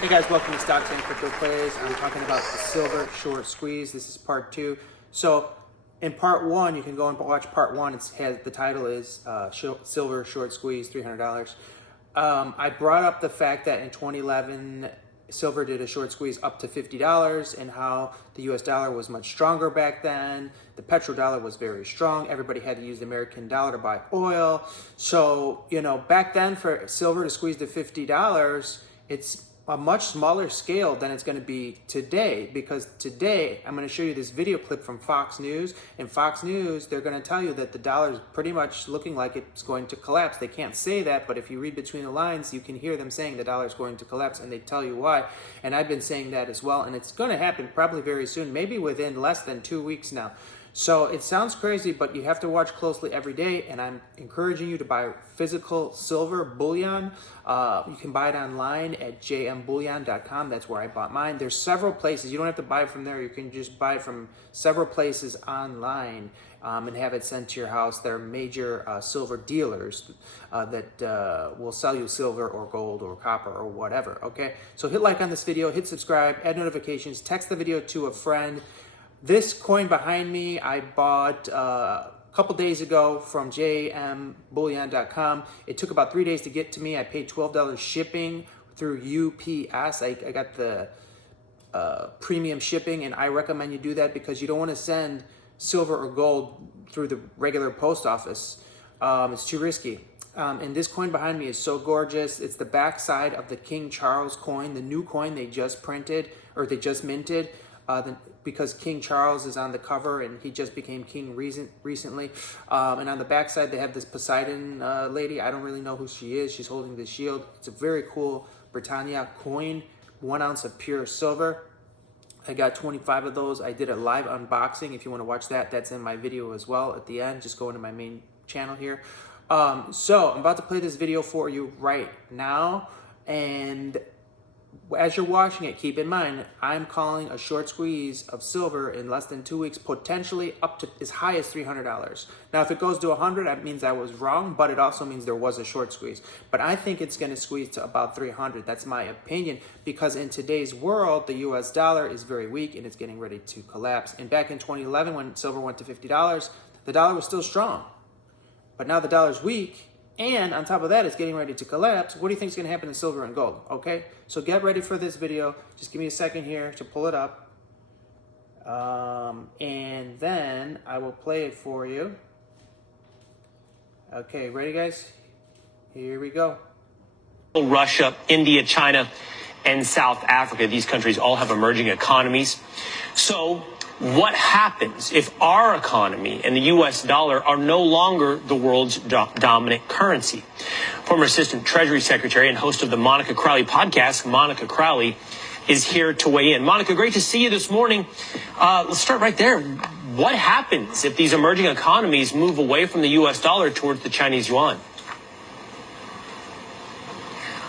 Hey guys, welcome to Stocks and Crypto Plays. I'm talking about the silver short squeeze. This is part 2. So in part 1, you can go and watch part 1. The title is Silver Short Squeeze, $300. I brought up the fact that in 2011, silver did a short squeeze up to $50 and how the US dollar was much stronger back then. The petrodollar was very strong. Everybody had to use the American dollar to buy oil. So, back then for silver to squeeze to $50, it's a much smaller scale than it's going to be today, because today I'm going to show you this video clip from Fox News. And Fox News, they're going to tell you that the dollar is pretty much looking like it's going to collapse. They can't say that, but if you read between the lines, you can hear them saying the dollar is going to collapse, and they tell you why. And I've been saying that as well, and it's going to happen probably very soon, maybe within less than 2 weeks now. So it sounds crazy, but you have to watch closely every day, and I'm encouraging you to buy physical silver bullion. You can buy it online at jmbullion.com. That's where I bought mine. There's several places. You don't have to buy it from there. You can just buy it from several places online and have it sent to your house. There are major silver dealers that will sell you silver or gold or copper or whatever, okay? So hit like on this video, hit subscribe, add notifications, text the video to a friend. This coin behind me, I bought a couple days ago from jmbullion.com. It took about 3 days to get to me. I paid $12 shipping through UPS. I got the premium shipping, and I recommend you do that because you don't want to send silver or gold through the regular post office. It's too risky. And this coin behind me is so gorgeous. It's the back side of the King Charles coin, the new coin they just printed, or they just minted. Because King Charles is on the cover and he just became king recently. And on the back side, they have this Poseidon lady. I don't really know who she is. She's holding the shield. It's a very cool Britannia coin, 1 ounce of pure silver. I got 25 of those. I did a live unboxing. If you want to watch that, that's in my video as well at the end. Just go into my main channel here. So I'm about to play this video for you right now. And as you're watching it, keep in mind, I'm calling a short squeeze of silver in less than 2 weeks, potentially up to as high as $300. Now, if it goes to 100, that means I was wrong, but it also means there was a short squeeze. But I think it's going to squeeze to about 300. That's my opinion, because in today's world, the US dollar is very weak and it's getting ready to collapse. And back in 2011, when silver went to $50, the dollar was still strong. But now the dollar's weak. And on top of that, it's getting ready to collapse. What do you think is going to happen to silver and gold? Okay, so get ready for this video. Just give me a second here to pull it up. And then I will play it for you. Okay, ready guys? Here we go. Russia, India, China, and South Africa. These countries all have emerging economies. So what happens if our economy and the U.S. dollar are no longer the world's dominant currency? Former Assistant Treasury Secretary and host of the Monica Crowley podcast, Monica Crowley, is here to weigh in. Monica, great to see you this morning. Let's start right there. What happens if these emerging economies move away from the U.S. dollar towards the Chinese yuan?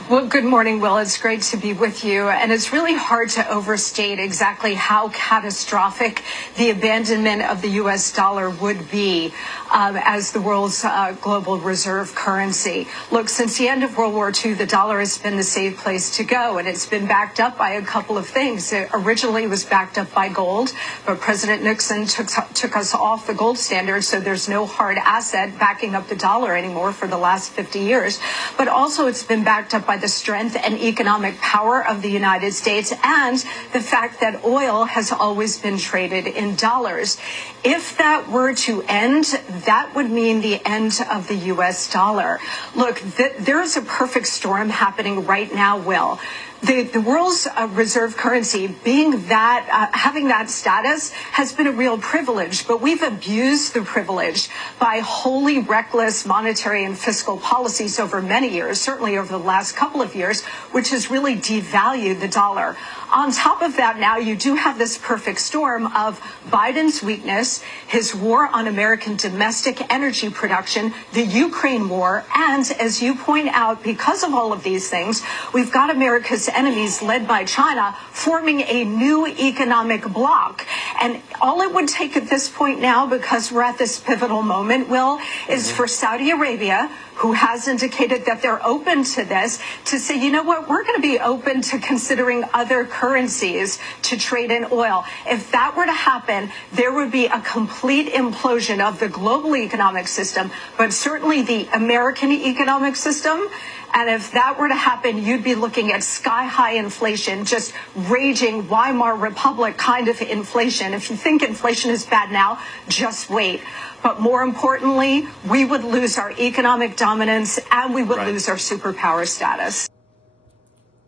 Well, good morning, Will. It's great to be with you. And it's really hard to overstate exactly how catastrophic the abandonment of the U.S. dollar would be as the world's global reserve currency. Look, since the end of World War II, the dollar has been the safe place to go, and it's been backed up by a couple of things. It originally was backed up by gold, but President Nixon took us off the gold standard, so there's no hard asset backing up the dollar anymore for the last 50 years. But also it's been backed up by the strength and economic power of the United States and the fact that oil has always been traded in dollars. If that were to end, that would mean the end of the U.S. dollar. Look, there is a perfect storm happening right now, Will. The world's reserve currency, being that, having that status has been a real privilege, but we've abused the privilege by wholly reckless monetary and fiscal policies over many years, certainly over the last couple of years, which has really devalued the dollar. On top of that, now you do have this perfect storm of Biden's weakness, his war on American domestic energy production, the Ukraine war, and as you point out, because of all of these things, we've got America's enemies led by China forming a new economic bloc. And all it would take at this point now, because we're at this pivotal moment, Will, is for Saudi Arabia, who has indicated that they're open to this, to say, you know what, we're going to be open to considering other currencies to trade in oil. If that were to happen, there would be a complete implosion of the global economic system, but certainly the American economic system. And if that were to happen, you'd be looking at sky-high inflation, just raging Weimar Republic kind of inflation. If you think inflation is bad now, just wait. But more importantly, we would lose our economic dominance and we would lose our superpower status.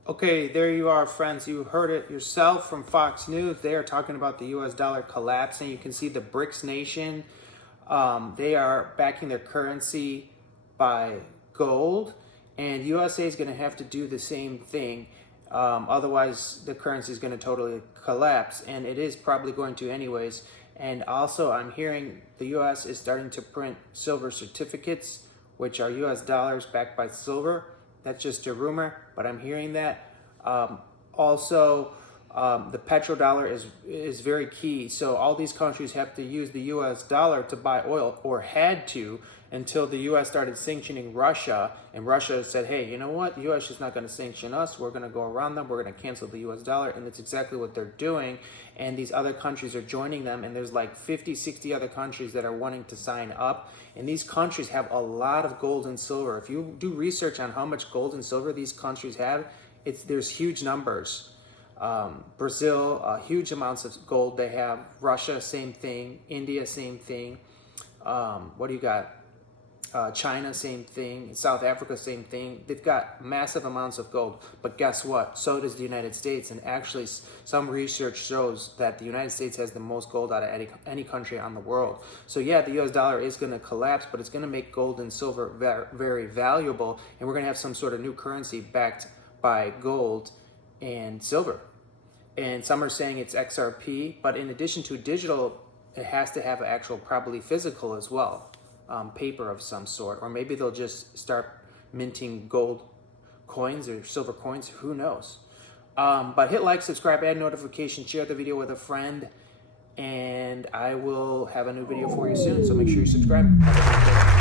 Okay, there you are, friends. You heard it yourself from Fox News. They are talking about the U.S. dollar collapsing. You can see the BRICS nation. They are backing their currency by gold. And USA is going to have to do the same thing. Otherwise, the currency is going to totally collapse. And it is probably going to anyways. And also, I'm hearing the U.S. is starting to print silver certificates, which are U.S. dollars backed by silver. That's just a rumor, but I'm hearing that. Also, the petrodollar is very key. So all these countries have to use the U.S. dollar to buy oil, or had to, until the U.S. started sanctioning Russia. And Russia said, hey, you know what? The U.S. is not going to sanction us. We're going to go around them. We're going to cancel the U.S. dollar. And that's exactly what they're doing. And these other countries are joining them. And there's like 50, 60 other countries that are wanting to sign up. And these countries have a lot of gold and silver. If you do research on how much gold and silver these countries have, there's huge numbers. Brazil, huge amounts of gold they have. Russia, same thing. India, same thing. What do you got? China, same thing. South Africa, same thing. They've got massive amounts of gold. But guess what? So does the United States. And actually, some research shows that the United States has the most gold out of any country on the world. So yeah, the US dollar is going to collapse, but it's going to make gold and silver very, very valuable. And we're going to have some sort of new currency backed by gold and silver. And some are saying it's XRP. But in addition to digital, it has to have an actual, probably physical as well. Paper of some sort, or maybe they'll just start minting gold coins or silver coins, who knows. But hit like, subscribe, add notifications, share the video with a friend, and I will have a new video for you soon, so make sure you subscribe. Have a good day.